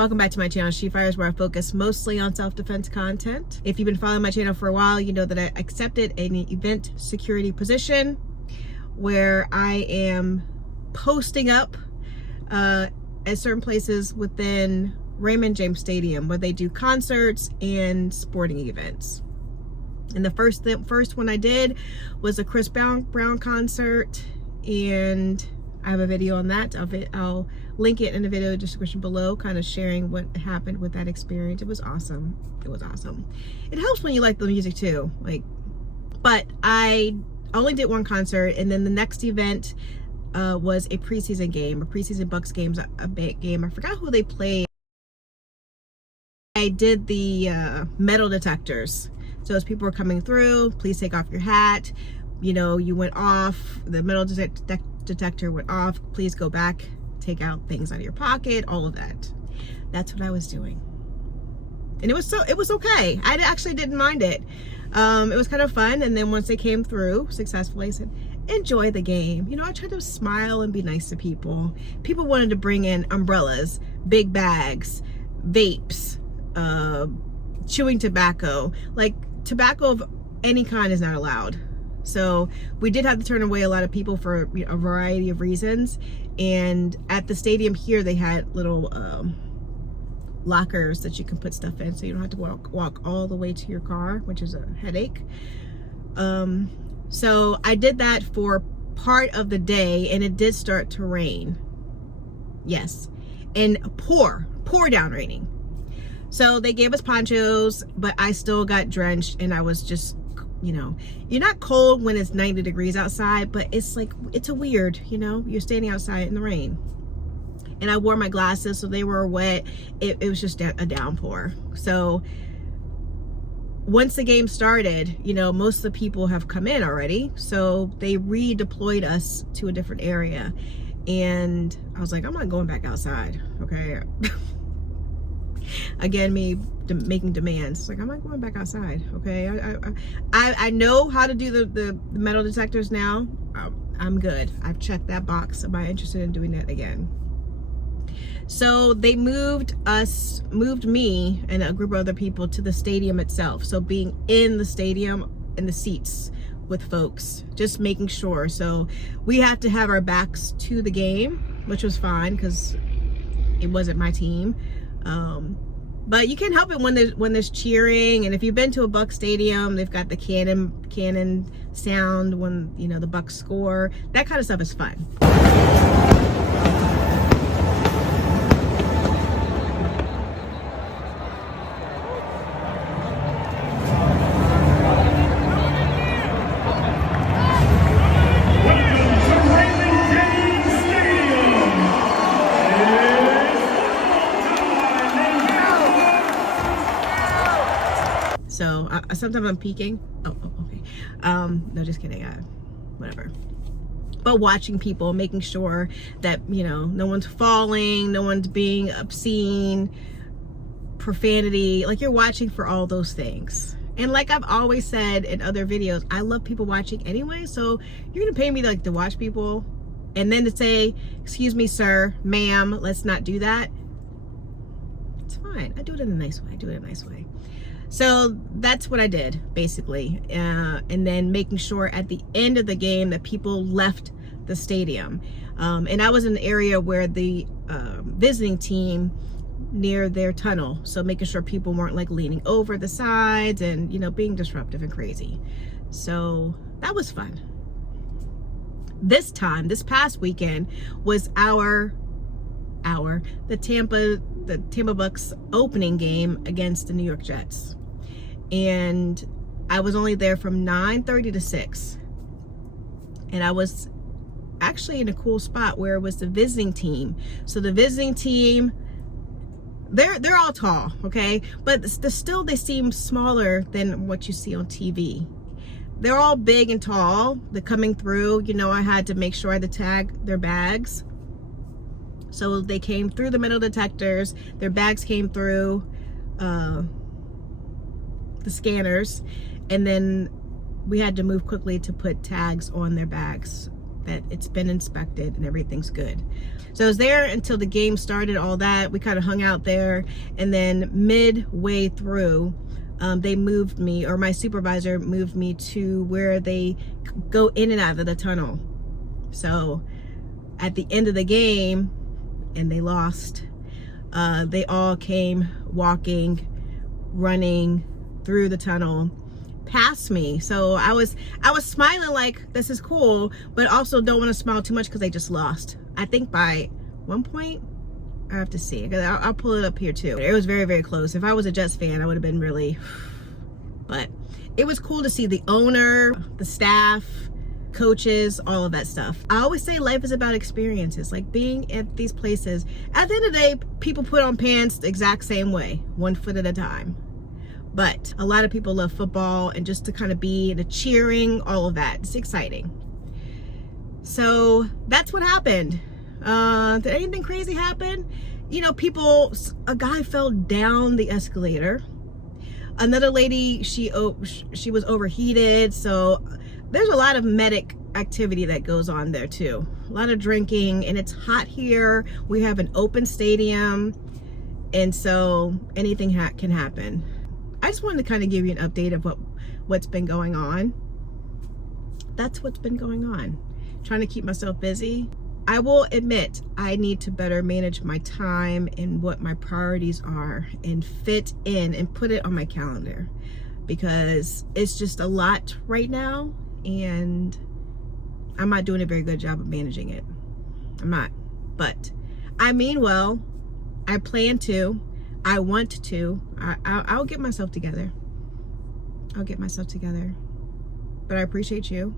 Welcome back to my channel, She Fires, where I focus mostly on self-defense content. If you've been following my channel for a while, you know that I accepted an event security position where I am posting up at certain places within Raymond James Stadium where they do concerts and sporting events. And the first one I did was a Chris Brown concert, and I have a video on that. I'll link it in the video description below, kind of sharing what happened with that experience. It was awesome. It was awesome. It helps when you like the music too. But I only did one concert, and then the next event was a preseason game, a preseason Bucs game, a big game. I forgot who they played. I did the metal detectors. So as people were coming through, please take off your hat. You know, you went off, the metal detector went off, please go back, take out things out of your pocket, all of that. That's what I was doing. And it was okay. I actually didn't mind it. It was kind of fun. And then once they came through successfully, I said, enjoy the game. You know, I tried to smile and be nice to people. People wanted to bring in umbrellas, big bags, vapes, chewing tobacco. Like, tobacco of any kind is not allowed. So we did have to turn away a lot of people for a variety of reasons. And at the stadium here, they had little lockers that you can put stuff in, so you don't have to walk all the way to your car, which is a headache. So I did that for part of the day, and it did start to rain. Yes, and pour down raining. So they gave us ponchos, but I still got drenched, and I was just, you know, you're not cold when it's 90 degrees outside, but it's like, it's a weird, you know, you're standing outside in the rain. And I wore my glasses, so they were wet. It was just a downpour. So once the game started, you know, most of the people have come in already. So they redeployed us to a different area. And I was like, I'm not going back outside, okay? Again, me making demands. Like, I'm not going back outside, okay? I know how to do the metal detectors now. I'm good. I've checked that box. Am I interested in doing that again? So they moved me and a group of other people to the stadium itself. So being in the stadium, in the seats with folks, just making sure. So we have to have our backs to the game, which was fine because it wasn't my team. But you can't help it when there's cheering. And if you've been to a Bucs stadium, they've got the cannon sound when, you know, the Bucs score. That kind of stuff is fun. So sometimes I'm peeking. Oh, okay. No, just kidding. Whatever. But watching people, making sure that, you know, no one's falling, no one's being obscene, profanity. Like, you're watching for all those things. And like I've always said in other videos, I love people watching anyway. So you're gonna pay me to watch people, and then to say, excuse me, sir, ma'am, let's not do that. It's fine. I do it in a nice way. So that's what I did, basically. And then making sure at the end of the game that people left the stadium. And I was in the area where the visiting team, near their tunnel. So making sure people weren't like leaning over the sides and, you know, being disruptive and crazy. So that was fun. This past weekend was the Tampa Bucs opening game against the New York Jets. And I was only there from 9:30 to 6. And I was actually in a cool spot where it was the visiting team. So the visiting team, they're all tall, okay? But still they seem smaller than what you see on TV. They're all big and tall. They're coming through. You know, I had to make sure I had to tag their bags. So they came through the metal detectors. Their bags came through the scanners, and then we had to move quickly to put tags on their bags that it's been inspected and everything's good. So I was there until the game started, all that. We kind of hung out there, and then midway through, they moved me, or my supervisor moved me to where they go in and out of the tunnel. So at the end of the game, and they lost, they all came walking, running through the tunnel past me. So I was smiling like, this is cool, but also don't want to smile too much because they just lost. I think by one point, I have to see. I'll pull it up here too. It was very, very close. If I was a Jets fan, I would have been really, but it was cool to see the owner, the staff, coaches, all of that stuff. I always say life is about experiences, like being at these places. At the end of the day, people put on pants the exact same way, 1 foot at a time. But a lot of people love football, and just to kind of be the cheering, all of that, it's exciting. So that's what happened. Did anything crazy happen? You know, a guy fell down the escalator. Another lady, she was overheated. So there's a lot of medic activity that goes on there too. A lot of drinking, and it's hot here. We have an open stadium, and so anything can happen. I just wanted to kind of give you an update of what's been going on. That's what's been going on. Trying to keep myself busy. I will admit I need to better manage my time and what my priorities are, and fit in and put it on my calendar, because it's just a lot right now, and I'm not doing a very good job of managing it. I'm not. But I mean well. I plan to. I want to. I'll get myself together. I'll get myself together. But I appreciate you.